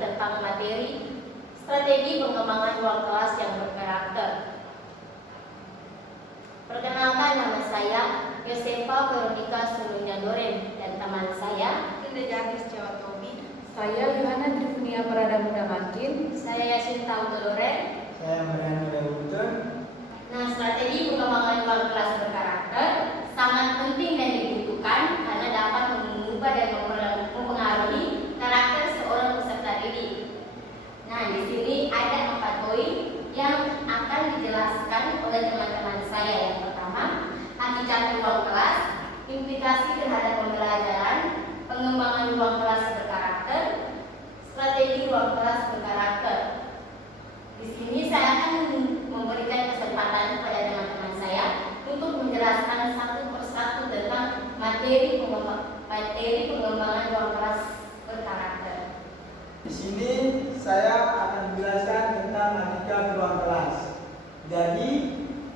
tentang materi strategi pengembangan ruang kelas yang berkarakter. Perkenalkan, nama saya Yosefa Veronica Sulunya Doren dan teman saya Linda Jagis Jawa Tobi. Saya Yohana Trifunia Prada Muda Makin. Saya Yasin Tauto Doren. Saya Mariano Lewutun. Nah, strategi pengembangan ruang kelas berkarakter sangat penting dan dibutuhkan karena dapat mengubah dan mempengaruhi karakter seorang peserta didik. Nah, di sini ada 4 poin yang akan dijelaskan oleh teman-teman saya. Yang pertama, hakikat ruang kelas, implikasi terhadap pembelajaran, pengembangan ruang kelas berkarakter, strategi ruang kelas berkarakter. Di sini saya akan memberikan kesempatan kepada teman-teman saya untuk menjelaskan satu persatu tentang materi pengembangan ruang kelas berkarakter. Di sini saya akan menjelaskan tentang hakikat ruang kelas. Jadi,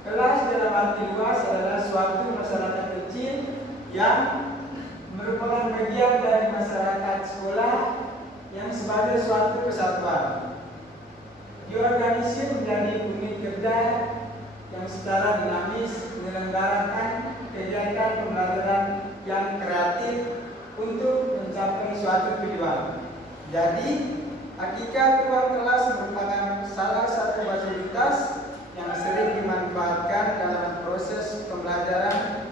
kelas dalam arti luas adalah suatu masyarakat kecil yang merupakan bagian dari masyarakat sekolah yang sebagai suatu kesatuan. Diorganisir menjadi unit kerja yang secara dinamis menyelenggarakan kegiatan pembelajaran yang kreatif untuk mencapai suatu tujuan. Jadi, hakikat ruang kelas merupakan salah satu fasilitas yang sering dimanfaatkan dalam proses pembelajaran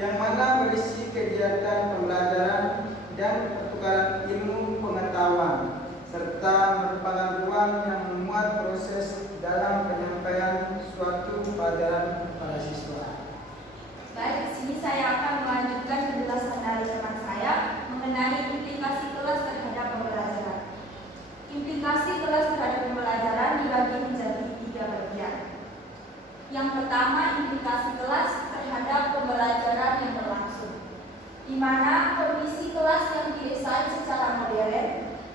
yang mana berisi kegiatan pembelajaran dan pertukaran ilmu pengetahuan serta merupakan ruang yang memuat proses dalam penyampaian suatu pelajaran pada siswa. Baik, di sini saya akan melanjutkan penjelasan dari teman saya mengenai implikasi kelas terhadap pembelajaran. Implikasi kelas terhadap pembelajaran dibagi menjadi 3 bagian. Yang pertama, implikasi kelas terhadap pembelajaran yang berlangsung, di mana kondisi kelas yang didesain secara modern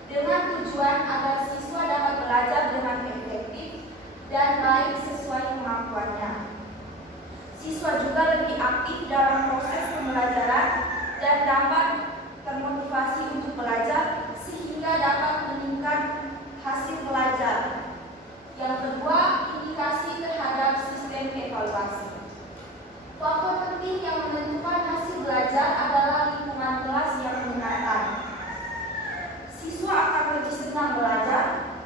dengan tujuan agar siswa dapat belajar dengan efektif dan baik sesuai kemampuannya. Siswa juga lebih aktif dalam proses pembelajaran dan dapat termotivasi untuk belajar sehingga dapat meningkat hasil belajar. Yang kedua, indikasi terhadap sistem evaluasi. Faktor penting yang menentukan hasil belajar adalah lingkungan kelas yang menyenangkan. Siswa akan lebih senang belajar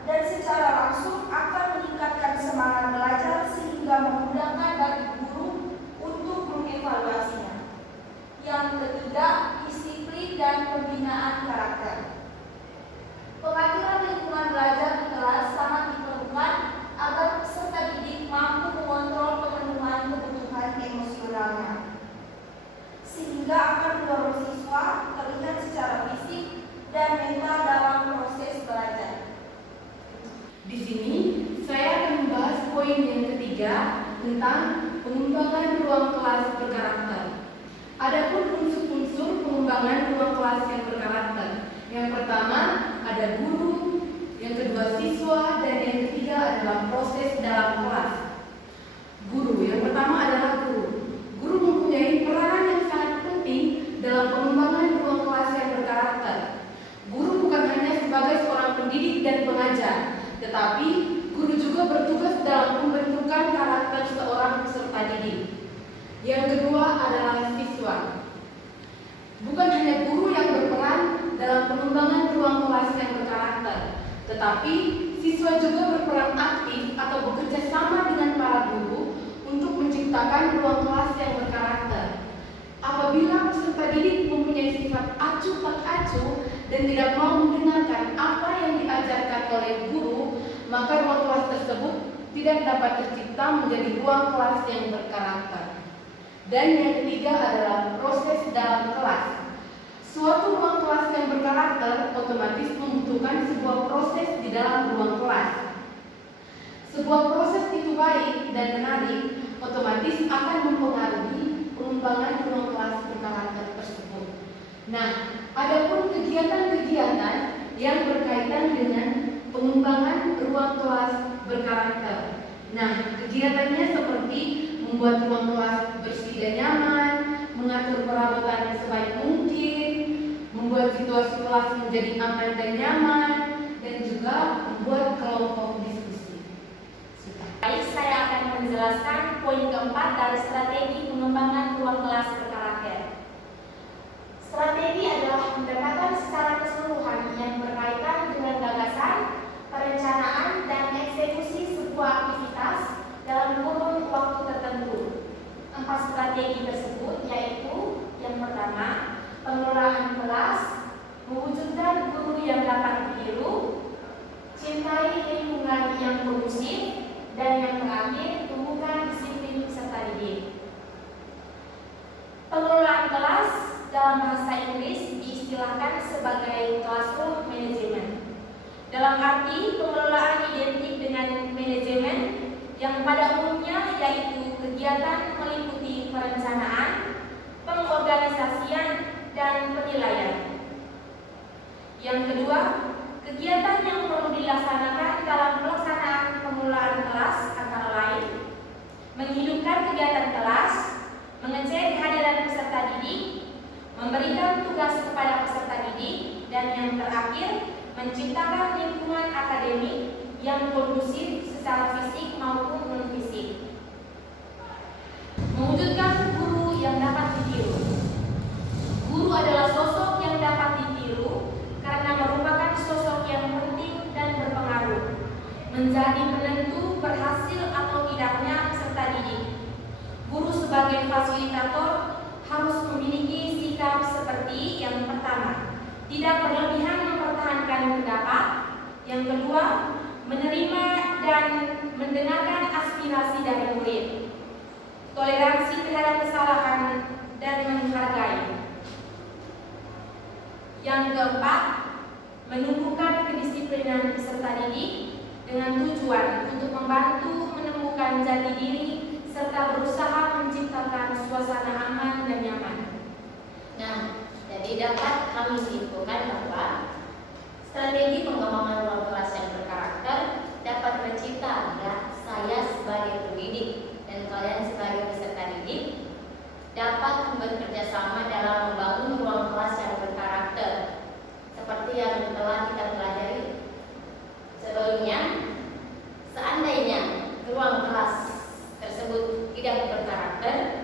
dan secara langsung akan meningkatkan semangat belajar sehingga memudahkan bagi guru untuk mengevaluasinya. Yang ketiga, disiplin dan pembinaan karakter. Pengaturan lingkungan belajar di kelas sangat diperlukan agar peserta didik mampu mengontrol pemenuhan kebutuhan emosionalnya, sehingga akan mendorong siswa terlihat secara fisik dan mental dalam proses belajar. Di sini saya akan membahas poin yang ketiga tentang pengembangan ruang kelas berkarakter. Adapun unsur-unsur pengembangan ruang kelas yang berkarakter. Yang pertama ada guru, yang kedua siswa, dan yang ketiga adalah proses dalam kelas. Guru, yang pertama adalah guru. Guru mempunyai peranan yang sangat penting dalam pengembangan ruang kelas yang berkarakter. Guru bukan hanya sebagai seorang pendidik dan pengajar, tetapi guru juga bertugas dalam pembentukan karakter seorang peserta didik. Yang kedua adalah siswa. Bukan hanya guru yang berperan dalam pengembangan ruang kelas yang berkarakter, tetapi siswa juga berperan aktif atau bekerja sama dengan para guru untuk menciptakan ruang kelas yang berkarakter. Apabila peserta didik mempunyai sifat acuh tak acuh dan tidak mau mendengarkan apa yang diajarkan oleh guru, maka ruang kelas tersebut tidak dapat tercipta menjadi ruang kelas yang berkarakter. Dan yang ketiga adalah proses dalam kelas. Suatu ruang kelas yang berkarakter otomatis membutuhkan sebuah proses di dalam ruang kelas. Sebuah proses itu baik dan menarik, otomatis akan mempengaruhi pengembangan ruang kelas berkarakter tersebut. Nah, adapun kegiatan-kegiatan yang berkaitan dengan pengembangan ruang kelas berkarakter. Nah, kegiatannya seperti membuat ruang kelas bersih dan nyaman, mengatur peralatan sebaik mungkin, membuat situasi kelas menjadi aman dan nyaman, dan juga membuat kelompok diskusi. Baik, saya akan menjelaskan poin keempat dari strategi pengembangan ruang kelas berkarakter. Strategi adalah pendekatan secara keseluruhan yang berkaitan dengan gagasan, perencanaan, dan eksekusi sebuah aktivitas dalam kurun waktu tertentu. 4 strategi tersebut yaitu yang pertama, pengelolaan kelas, mewujudkan guru yang dapat ditiru, cintai lingkungan yang kondusif, dan yang terakhir, tumbuhkan disiplin peserta didik. Pengelolaan kelas dalam bahasa Inggris diistilahkan sebagai classroom management. Dalam arti pengelolaan identik dengan manajemen yang pada umumnya yaitu kegiatan meliputi perencanaan, pengorganisasian, dan penilaian. Yang kedua, kegiatan yang perlu dilaksanakan dalam pelaksanaan pengelolaan kelas antara lain menghidupkan kegiatan kelas, mengecek kehadiran peserta didik, memberikan tugas kepada peserta didik, dan yang terakhir menciptakan lingkungan akademik yang kondusif secara fisik maupun non-fisik. Mewujudkan guru yang dapat ditiru. Guru adalah sosok yang dapat ditiru karena merupakan sosok yang penting dan berpengaruh, menjadi penentu berhasil atau tidaknya peserta didik. Guru sebagai fasilitator harus memiliki sikap seperti yang pertama, tidak berlebihan mempertahankan pendapat. Yang kedua, menerima dan mendengarkan aspirasi dari murid. Toleransi terhadap kesalahan dan menghargai. Yang keempat, menumbuhkan kedisiplinan peserta didik dengan tujuan untuk membantu menemukan jati diri serta berusaha menciptakan suasana aman dan nyaman. Nah, jadi dapat kami simpulkan bahwa strategi pengembangan ruang kelas yang berkarakter dapat tercipta bila saya sebagai pendidik dan kalian sebagai peserta didik dapat bekerja sama dalam membangun ruang kelas yang berkarakter seperti yang telah kita pelajari sebelumnya. Seandainya ruang kelas tersebut tidak berkarakter,